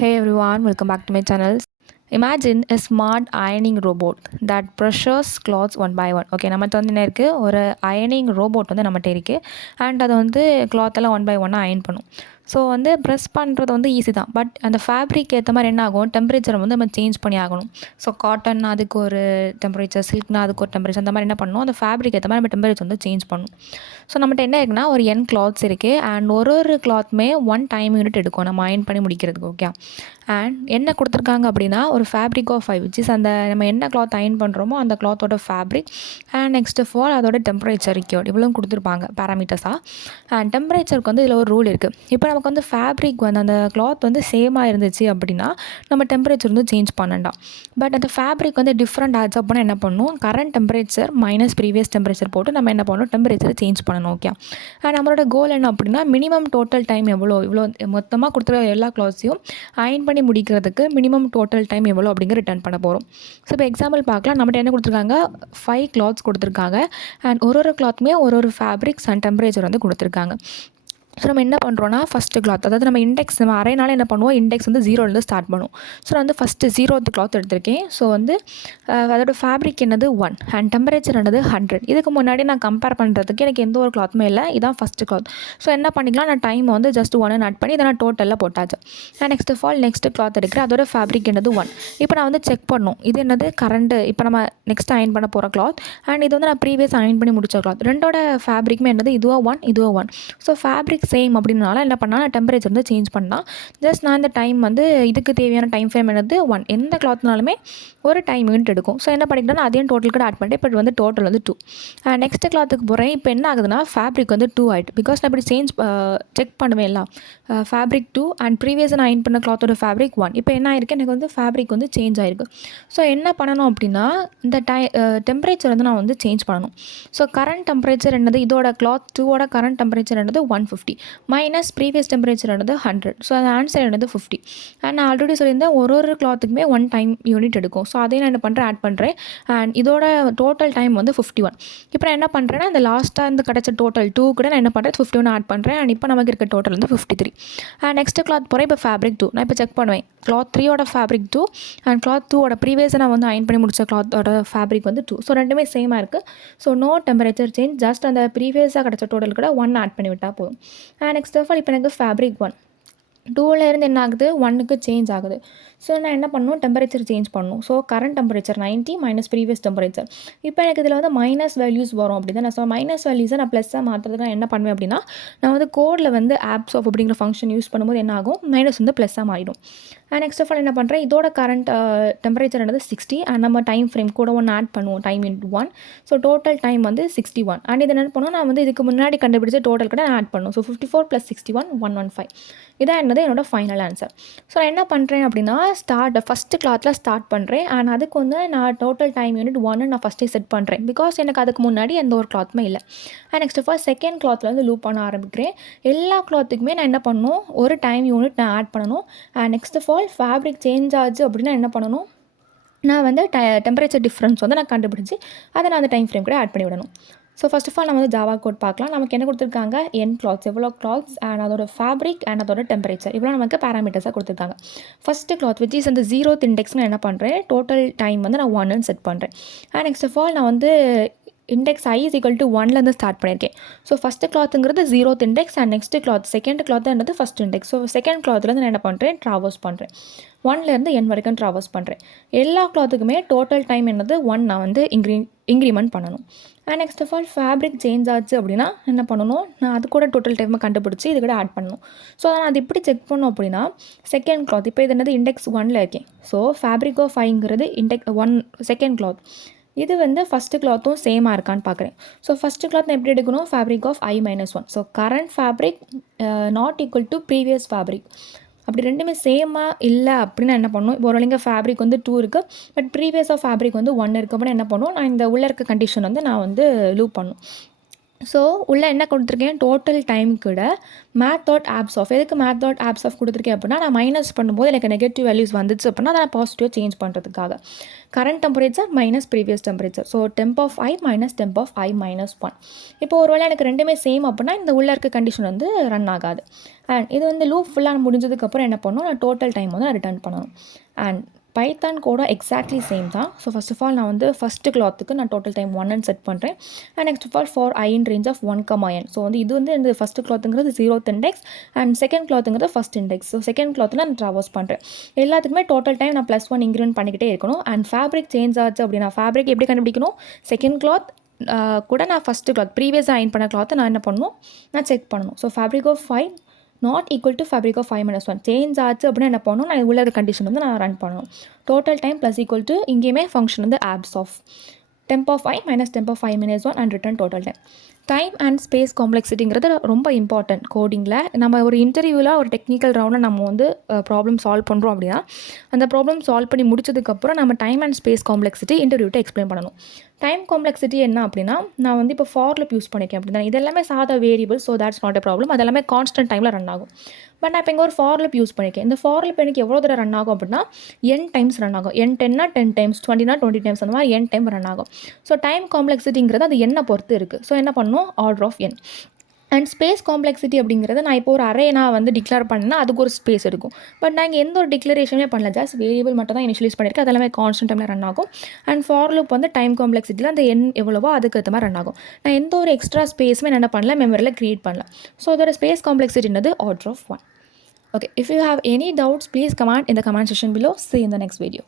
Hey everyone, welcome back to my channel. Imagine a smart ironing robot that pressures clothes one by one. Okay நம்மகிட்ட வந்து என்ன இருக்குது, ஒரு அயனிங் robot வந்து நம்மகிட்ட இருக்குது. அண்ட் அதை வந்து கிளாத்தெல்லாம் ஒன் பை ஒன்னாக அயன் பண்ணும். ஸோ வந்து ப்ரெஸ் பண்ணுறது வந்து ஈஸி தான். பட் அந்த ஃபேப்ரிக் ஏற்ற மாதிரி என்ன ஆகும், டெம்பரேச்சரை வந்து நம்ம சேஞ்ச் பண்ணி ஆகணும். ஸோ காட்டன்னா அதுக்கு ஒரு டெம்பரேச்சர், சில்க்னா அதுக்கு ஒரு டெம்பரேச்சர், அந்த மாதிரி என்ன பண்ணணும், அந்த ஃபேப்ரிக் ஏற்ற மாதிரி நம்ம டெம்பரேச்சர் வந்து சேஞ்ச் பண்ணணும். ஸோ நம்மகிட்ட என்ன இருக்குன்னா, ஒரு கிளாத்ஸ் இருக்குது. அண்ட் ஒரு கிளாத்துமே ஒன் டைம் யூனிட் எடுக்கும் நம்ம அயன் பண்ணி முடிக்கிறதுக்கு. ஓகே, அண்ட் என்ன கொடுத்துருக்காங்க அப்படின்னா, ஒரு ஃபேப்ரிக் ஆஃப் 5 விச் இஸ் அந்த நம்ம என்ன கிளாத் அயன் பண்ணுறோமோ அந்த கிளாத்தோட fabric and next of all அதோட டெம்பரேச்சர் ரிக்யூர்ட் இவ்வளோ கொடுத்துருப்பாங்க பேராமீட்டர்ஸாக. அண்ட் டெம்பரேச்சருக்கு வந்து இதில் ஒரு ரூல் இருக்குது. இப்போ நமக்கு வந்து ஃபேப்ரிக் வந்து அந்த கிளாத் வந்து சேமாக இருந்துச்சு அப்படின்னா நம்ம டெம்பரேச்சர் வந்து சேஞ்ச் பண்ணண்டாம். பட் அந்த ஃபேப்ரிக் வந்து டிஃப்ரெண்ட் ஆச்சு அப்படின்னா என்ன பண்ணணும், current temperature minus previous temperature போட்டு நம்ம என்ன பண்ணணும், டெம்பரேச்சரை சேஞ்ச் பண்ணணும். ஓகே, அண்ட் நம்மளோட கோல் என்ன அப்படின்னா, மினிமம் டோட்டல் டைம் இவ்வளோ மொத்தமாக கொடுத்துருக்க எல்லா கிளாத்ஸையும் அயன் பண்ணி முடிக்கிறதுக்கு மினிமம் டோட்டல் டைம் எவ்வளோ அப்படிங்கிற ரிட்டர்ன் பண்ண போகிறோம். ஸோ இப்போ எக்ஸாம்பிள் பார்க்கலாம். நம்மகிட்ட என்ன கொடுத்துருக்காங்க, 5 கிளாத்ஸ் கொடுத்துருக்காங்க. அண்ட் ஒரு கிளாத்துமே ஒரு ஃபேப்ரிக்ஸ் அண்ட் டெம்பரேச்சர் வந்து கொடுத்துருக்காங்க. ஸோ நம்ம என்ன பண்ணுறோன்னா, ஃபஸ்ட்டு கிளாத், அதாவது நம்ம இண்டெக்ஸ் நம்ம அரைனால என்ன பண்ணுவோம், இண்டெக்ஸ் வந்து 0லேருந்து ஸ்டார்ட் பண்ணுவோம். ஸோ நான் வந்து ஃபஸ்ட்டு 0th கிளாத் எடுத்திருக்கேன். ஸோ வந்து அதோட ஃபேப்ரிக் என்னது 1 அண்ட் டெம்பரேச்சர் என்னது 100. இதுக்கு முன்னாடி நான் கம்பேர் பண்ணுறதுக்கு எனக்கு எந்த ஒரு கிளாத்துமே இல்லை. இதான் ஃபஸ்ட்டு கிளாத். ஸோ என்ன பண்ணிக்கலாம், நான் டைம் வந்து ஜஸ்ட் 1 ஆட் பண்ணி இதை நான் டோட்டலில் போட்டாச்சு. நான் நெக்ஸ்ட் கிளாத் எடுக்கிறேன். அதோட ஃபேப்ரிக் என்னது 1. இப்போ நான் வந்து செக் பண்ணணும், இது என்னது கரண்ட்டு, இப்போ நம்ம நெக்ஸ்ட் அயன் பண்ண போகிற கிளாத் அண்ட் இது வந்து நான் ப்ரீவியஸ் அயன் பண்ணி முடிச்ச கிளாத். ரெண்டோட ஃபேப்ரிக்குமே என்னது இதுவோ 1. ஸோ ஃபேப்ரிக் சேம் அப்படின்னால என்ன பண்ணால், நான் டெம்பரேச்சர் வந்து சேஞ்ச் பண்ணால் ஜஸ்ட் நான் இந்த டைம் வந்து இதுக்கு தேவையான டைம் ஃப்ரேம் என்னது 1. எந்த கிளாத்னாலுமே ஒரு டைம் யூனிட் எடுக்கும். ஸோ என்ன பண்ணிக்கிட்டேன்னா அதையும் டோட்டல் கூட ஆட் பண்ணிட்டு இப்போ வந்து டோட்டல் வந்து 2. நெக்ஸ்ட் கிளாத்துக்கு போகிறேன். இப்போ என்ன ஆகுதுன்னா, ஃபேப்ரிக் வந்து 2 ஆகிட்டு. பிகாஸ் நான் இப்படி செக் பண்ணுவேன் எல்லாம் ஃபேப்ரிக் 2 அண்ட் ப்ரீவியஸ் நான் அயன் பண்ண கிளாத்தோட ஃபேப்ரிக் 1. இப்போ என்ன ஆயிருக்கு, எனக்கு வந்து ஃபேப்ரிக் வந்து சேஞ்ச் ஆகிருக்கு. ஸோ என்ன பண்ணணும் அப்படின்னா, இந்த டெம்பரேச்சர் வந்து நான் வந்து சேஞ்ச் பண்ணணும். ஸோ கரண்ட் டெம்பரேச்சர் என்னது, இதோட கிளாத் 2ஓட கரண்ட் டெம்பரேச்சர் என்னது 150 மைனஸ் ப்ரீவியஸ் டெம்பரேச்சர் என்னது 100. ஸோ அந்த ஆன்சர் என்னது 50. அண்ட் நான் ஆல்ரெடி சொல்லியிருந்தேன் ஒரு கிளாத்துக்குமே 1 டைம் யூனிட் எடுக்கும். ஸோ அதையும் நான் என்ன பண்ணுறேன், ஆட் பண்ணுறேன். அண்ட் இதோட டோட்டல் டைம் வந்து 51. இப்போ நான் என்ன பண்ணுறேன்னா, இந்த லாஸ்ட்டாக இந்த கிடச்ச டோட்டல் 2 கூட நான் என்ன பண்ணுறேன், 51 ஆட் பண்ணுறேன். அண்ட் இப்போ நமக்கு இருக்க டோட்டல் வந்து 53. அண்ட் நெக்ஸ்ட் கிளாத் போகிறேன். இப்போ ஃபேப்ரிக் 2 நான் இப்போ செக் பண்ணுவேன். கிளாத் 3ஓட ஃபேப்ரிக் 2 அண்ட் கிளாத் 2ஓட ப்ரீவியஸாக நான் வந்து அயன் பண்ணி முடிச்ச கிளாத்தோட ஃபேப்ரிக் வந்து 2. ஸோ ரெண்டுமே சேமாக இருக்குது. So no temperature change, just அந்த ப்ரீவியஸாக கிடச்ச டோட்டல் கூட 1 ஆட் பண்ணி விட்டால் போதும். நெக்ஸ்ட் ஆஃப் ஆல் இப்போ எனக்கு ஃபேப்ரிக் 1 2லேருந்து என்ன ஆகுது, 1க்கு சேஞ்ச் ஆகுது. ஸோ நான் என்ன பண்ணணும், டெம்பரேச்சர் சேஞ்ச் பண்ணணும். So current temperature 90 minus previous temperature. இப்போ எனக்கு இதில் வந்து மைனஸ் வேல்யூஸ் வரும் அப்படி தான். ஸோ மைனஸ் வேல்யூஸை நான் ப்ளஸ்ஸாக மாற்றுறதுக்கு நான் என்ன பண்ணுவேன் அப்படின்னா, நான் வந்து கோடில் வந்து ஆப்ஸ் ஆஃப் அப்படிங்கிற ஃபங்க்ஷன் யூஸ் பண்ணும்போது என்ன ஆகும், மைனஸ் வந்து ப்ளஸ்ஸாக மாறிடும். நெக்ஸ்ட் ஆஃப் ஆல் என்ன பண்ணுறேன், இதோட கரண்ட் டெம்பரேச்சர் என்னது 60 அண்ட் நம்ம டைம் ஃப்ரேம் கூட 1 ஆட் பண்ணுவோம், time into 1. So total time வந்து 61. அண்ட் இது என்ன பண்ணுவோம், நான் வந்து இதுக்கு முன்னாடி கண்டுபிடிச்ச டோட்டல் கூட நான் ஆட் பண்ணும். ஸோ 54 + 61 115. இதான் என்னது என்னோட ஃபைனல் ஆன்சர். ஸோ நான் என்ன பண்ணுறேன் அப்படின்னா, ஃபஸ்ட்டு கிளாத்தில் ஸ்டார்ட் பண்ணுறேன். அண்ட் அதுக்கு வந்து நான் டோட்டல் டைம் யூனிட் 1 நான் ஃபஸ்ட்டே செட் பண்ணுறேன். பிகாஸ் எனக்கு அதுக்கு முன்னாடி எந்த ஒரு கிளாத்துமே இல்லை. நெக்ஸ்ட் ஆஃப் ஆல் செகண்ட் கிளாத்தில் வந்து லூப் பண்ண ஆரம்பிக்கிறேன். எல்லா கிளாத்துக்குமே நான் என்ன பண்ணணும், ஒரு டைம் யூனிட் நான் ஆட் பண்ணணும். Next of all fabric change ஆச்சு அப்படின்னா என்ன பண்ணணும், நான் வந்து டெம்பரேச்சர் டிஃப்ரென்ஸ் வந்து நான் கண்டுபிடிச்சி அதை நான் அந்த டைம் ஃப்ரேம் கூட ஆட் பண்ணி விடணும். ஸோ ஃபஸ்ட் ஆஃப் ஆல் நம்ம வந்து ஜாவா கோட் பார்க்கலாம். நமக்கு என்ன கொடுத்துருக்காங்க, கிளாத்ஸ் எவ்வளோ கிளாத்ஸ் அண்ட் அதோட ஃபேப்ரிக் அண்ட் அதோட டெம்பரேச்சர் இவ்வளோ நமக்கு பேராமீட்டர்ஸாக கொடுத்துருக்காங்க. ஃபஸ்ட்டு கிளாத் விச் இஸ் அந்த 0th இண்டெக்ஸ் நான் என்ன பண்ணுறேன், டோட்டல் டைம் வந்து நான் 1ன்னு செட் பண்ணுறேன். நெக்ஸ்ட் ஆஃப் ஆல் நான் வந்து இண்டெக்ஸ் i = 1லேருந்து ஸ்டார்ட் பண்ணியிருக்கேன். ஸோ ஃபஸ்ட்டு கிளாத்துங்கிறது 0th index and next cloth second cloth என்னது ஃபஸ்ட் இண்டெக்ஸ். ஸோ செகண்ட் கிளாத்லேருந்து நான் என்ன பண்ணுறேன், ட்ராவர்ஸ் பண்ணுறேன். 1லேருந்து n வரைக்கும் ட்ராவர்ஸ் பண்ணுறேன். எல்லா கிளாத்துக்குமே டோட்டல் டைம் என்னது 1 நான் வந்து இன்க்ரிமெண்ட் பண்ணணும். Next of all fabric change ஆச்சு அப்படின்னா என்ன பண்ணணும், நான் அது கூட டோட்டல் டைமை கண்டுபிடிச்சி இது கூட ஆட் பண்ணணும். ஸோ அதை நான் அது எப்படி செக் பண்ணணும் அப்படின்னா, செகண்ட் கிளாத் இப்போ இது என்னது இண்டெக்ஸ் 1ல் இருக்கேன். ஸோ ஃபேப்ரிக் ஆஃப் 5ங்கிறது இண்டெக்ஸ் 1 செகண்ட் கிளாத். இது வந்து ஃபஸ்ட்டு கிளாத்தும் சேமாக இருக்கான்னு பார்க்குறேன். ஸோ ஃபஸ்ட்டு கிளாத் நான் எப்படி எடுக்கணும், fabric of i - 1. So current fabric not equal to previous fabric. அப்படி ரெண்டுமே சேமாக இல்லை அப்படின்னா என்ன பண்ணணும், இப்போ ஒரு ஃபேப்ரிக் வந்து 2 இருக்குது பட் ப்ரீவியஸ் ஆஃப் ஃபேப்ரிக் வந்து 1 இருக்குது அப்படின்னா என்ன பண்ணுவோம், நான் இந்த உள்ள இருக்க கண்டிஷன் வந்து நான் வந்து லூப் பண்ணணும். ஸோ உள்ளே என்ன கொடுத்துருக்கேன், டோட்டல் டைம் கூட மேத் ஆப்ஸ் ஆஃப். எதுக்கு மேத் ஆப்ஸ் ஆஃப் கொடுத்துருக்கேன் அப்படின்னா, நான் மைனஸ் பண்ணும்போது எனக்கு நெகட்டிவ் வேல்யூஸ் வந்துச்சு அப்படின்னா அதை நான் பாசிட்டிவ் சேஞ்ச் பண்ணுறதுக்காக. Current temperature minus previous temperature. So temp of I minus temp of I minus 1. இப்போ ஒரு வேளை எனக்கு ரெண்டுமே சேம் அப்படின்னா இந்த உள்ளே இருக்க கண்டிஷன் வந்து ரன் ஆகாது. அண்ட் இது வந்து லூப் ஃபுல்லாக முடிஞ்சதுக்கப்புறம் என்ன பண்ணணும், நான் டோட்டல் டைம் வந்து நான் ரிட்டர்ன் பண்ணணும். அண்ட் பைத்தான் கூட எக்ஸாக்ட்லி சேம் தான். ஸோ ஃபர்ஸ்ட் ஆஃப் ஆல் நான் வந்து ஃபஸ்ட்டு கிளாத்துக்கு நான் டோட்டல் டைம் 1 செட் பண்ணுறேன். And next of all for i in range of 1, n. So வந்து இது வந்து இந்த ஃபஸ்ட்டு கிளாத்துங்கிறது 0th இண்டெக்ஸ் அண்ட் செகண்ட் கிளாத்துங்கிறது ஃபஸ்ட் இண்டெக்ஸ். ஸோ செகண்ட் கிளாத்தில் நான் ட்ராவர்ஸ் பண்ணுறேன். எல்லாத்துக்குமே டோட்டல் டைம் நான் +1 இன்க்ரிமெண்ட் பண்ணிக்கிட்டே இருக்கணும். அண்ட் ஃபேப்ரிக் சேஞ்ச் ஆச்சு அப்படின்னா ஃபேப்ரிக் எப்படி கண்டுபிடிக்கணும், செகண்ட் கிளாத் கூட நான் ஃபஸ்ட்டு கிளாத் ப்ரீவியஸாக அயன் பண்ண கிளாத்தை நான் என்ன பண்ணணும், நான் செக் பண்ணணும். So fabric of 5 not equal to fabric of 5 - 1 change ஆச்சு அப்படின்னா என்ன பண்ணணும், நான் உள்ள கண்டிஷன் வந்து நான் ரன் பண்ணணும். Total time plus equal to இங்கேயுமே ஃபங்க்ஷன் வந்து abs of temp of I minus temp of I minus 1 and return total time. Time and space காம்ப்ளெக்சிட்டிங்கிறது ரொம்ப இம்பார்ட்டன்ட் கோடிங்கில். நம்ம ஒரு இன்டர்வியூவில் ஒரு டெக்னிக்கல் ரவுண்டில் நம்ம வந்து ப்ராப்ளம் சால்வ் பண்ணுறோம் அப்படின்னா அந்த ப்ராப்ளம் சால்வ் பண்ணி முடிச்சதுக்கப்புறம் நம்ம டைம் அண்ட் ஸ்பேஸ் காம்ப்ளெக்சிட்டி இன்டர்வியூட்ட எக்ஸ்பிளைன் பண்ணணும். டைம் காம்ப்ளெக்சிட்டி என்ன அப்படின்னா, நான் வந்து இப்போ ஃபார் லூப் யூஸ் பண்ணிக்கேன் அப்படின்னா இது எல்லாமே சாதா variable. So that's not a problem. அது எல்லாமே கான்ஸ்டன்ட் டைமில் ரன் ஆகும். பட் நான் இப்போ இங்கே ஒரு ஃபார் லூப் யூஸ் பண்ணிக்கேன். இந்த ஃபார் லூப் எனக்கு எவ்வளோ தடவை ரன் ஆகும் அப்படின்னா n டைம்ஸ் ரன் ஆகும். n 10னா 10 டைம்ஸ், 20னா 20 டைம்ஸ், அந்த மாதிரி n டைம் ரன் ஆகும். ஸோ டைம் காம்ப்ளெக்சிட்டிங்கிறது அது என்ன பொறுத்து இருக்குது. ஸோ என்ன பண்ணணும், order of n. And space complexity அப்படிங்கிறது நான் இப்போ ஒரு அரே நான் வந்து டிக்ளேர் பண்ணேன்னா அதுக்கு ஒரு ஸ்பேஸ் இருக்கும். பட் நான் இங்கே எந்த ஒரு டிக்ளரேஷனே பண்ணல, ஜஸ்ட் வேரியபிள் மட்டும் தான் இனிஷியலைஸ் பண்ணியிருக்கேன். அதெல்லாமே கான்ஸ்டன்ட் டைமில் ரன் ஆகும். அண்ட் ஃபார் லூப் வந்து டைம் காம்ப்ளெக்சிட்டியில் அந்த n எவ்வளவோ அதுக்கு ஏற்ற மாதிரி ரன் ஆகும். நான் எந்த ஒரு எக்ஸ்ட்ரா ஸ்பேஸுமே என்ன பண்ணல, மெமரியில் க்ரியேட் பண்ணல. ஸோ அதோட ஸ்பேஸ் காம்ப்ளெக்சிட்டின்றது order of 1. Okay, if you have any doubts, please comment in the comment section below. See you in the next video.